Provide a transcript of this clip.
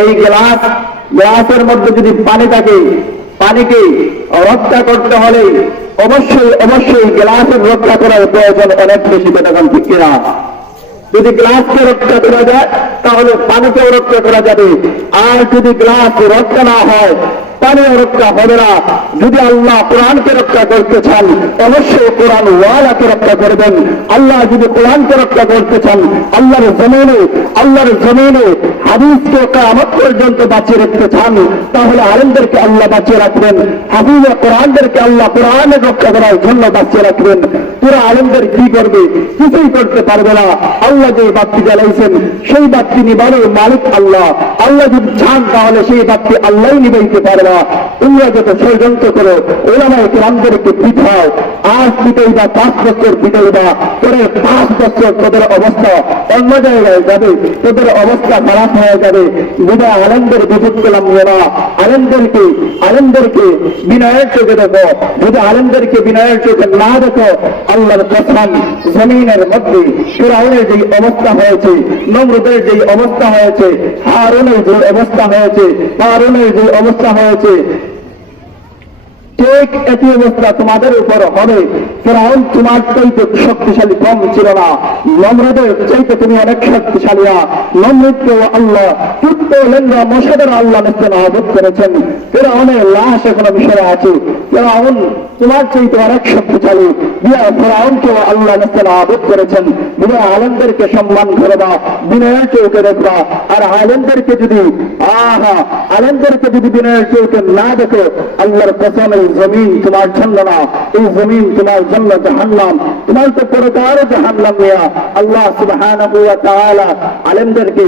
এই গ্লাসের মধ্যে যদি পানি থাকে, পানিকে রক্ষা করতে হলে অবশ্যই গ্লাসের রক্ষা করার প্রয়োজন অনেক বেশি, তখন ঠিক কিনা? যদি গ্লাসকে রক্ষা করা যায় তাহলে পানিকেও রক্ষা করা যাবে, আর যদি গ্লাস রক্ষা না হয় পানিও রক্ষা হবে না। যদি আল্লাহ কোরআনকে রক্ষা করতে চান অবশ্যই কোরআন ওয়ালাকে রক্ষা করবেন। আল্লাহ যদি কোরআনকে রক্ষা করতে চান আল্লাহর জমিনে হাদিসকে কিয়ামত পর্যন্ত বাঁচিয়ে রাখতে চান তাহলে আলেমদেরকে আল্লাহ বাঁচিয়ে রাখবেন, হাফিজে কোরআনদেরকে আল্লাহ কোরআনের রক্ষা করার জন্য বাঁচিয়ে রাখবেন। পুরো আলেমদের কি করবে? কিছুই করতে পারবে না। আল্লাহ যে বাতি জ্বালাইছেন সেই বাতি নিবানোর মালিক আল্লাহ। আল্লাহ যদি চান তাহলে সেই বাতি আল্লাহ নিবাইতে পারবে। তোমরা যত ষড়যন্ত্র করো ওলামায়ে কেরামদেরকে পিঠাও, আজ পিটাইবা 5 বছর পিটাইবা, পরে 5 বছর তোদের অবস্থা অন্য জায়গায় যাবে, তোদের অবস্থা খারাপ হয়ে যাবে। বিনা আলেমদের বিপদ পেলাম না। আলেমদেরকে বিনয়ের চোখে দেখো। যদি আলেমদেরকে বিনয়ের চোখে না দেখো আল্লাহর কসম জমিনের মধ্যে ফিরআউনের যে অবস্থা হয়েছে, নমরুদের যে অবস্থা হয়েছে, হারুনের যে অবস্থা হয়েছে, কারুনের যে অবস্থা হয়েছে, ঠিক একই অবস্থা তোমাদের উপর হবে। ফিরআউন তোমার চাইতে শক্তিশালী কম ছিল না, নমরুদের চাইতে তুমি অনেক শক্তিশালী। নমরুদকে আল্লাহ পুত্র লেঙ্গা মোশাদের আল্লাহ নাবুদ করেছেন। ফিরআউনের লাশ এখনো মিশরে আছে। ফিরআউন তোমার চাইতে অনেক শক্তিশালী, ফিরআউনকে আল্লাহ নাবুদ করেছেন। বিনা আলেমদেরকে সম্মান করে দাও, বিনয়ের চোখে দেখবা। আর আলেমদেরকে যদি বিনয়ের চোখে না দেখো আল্লাহর কসম এই জমিন তোমার জন্য না, এই জমিন তোমার জন্য জাহান্নাম। তোমার তো পরকালে জাহান্নাম। আল্লাহ সুবহানাহু ওয়া তাআলা আলেমদেরকে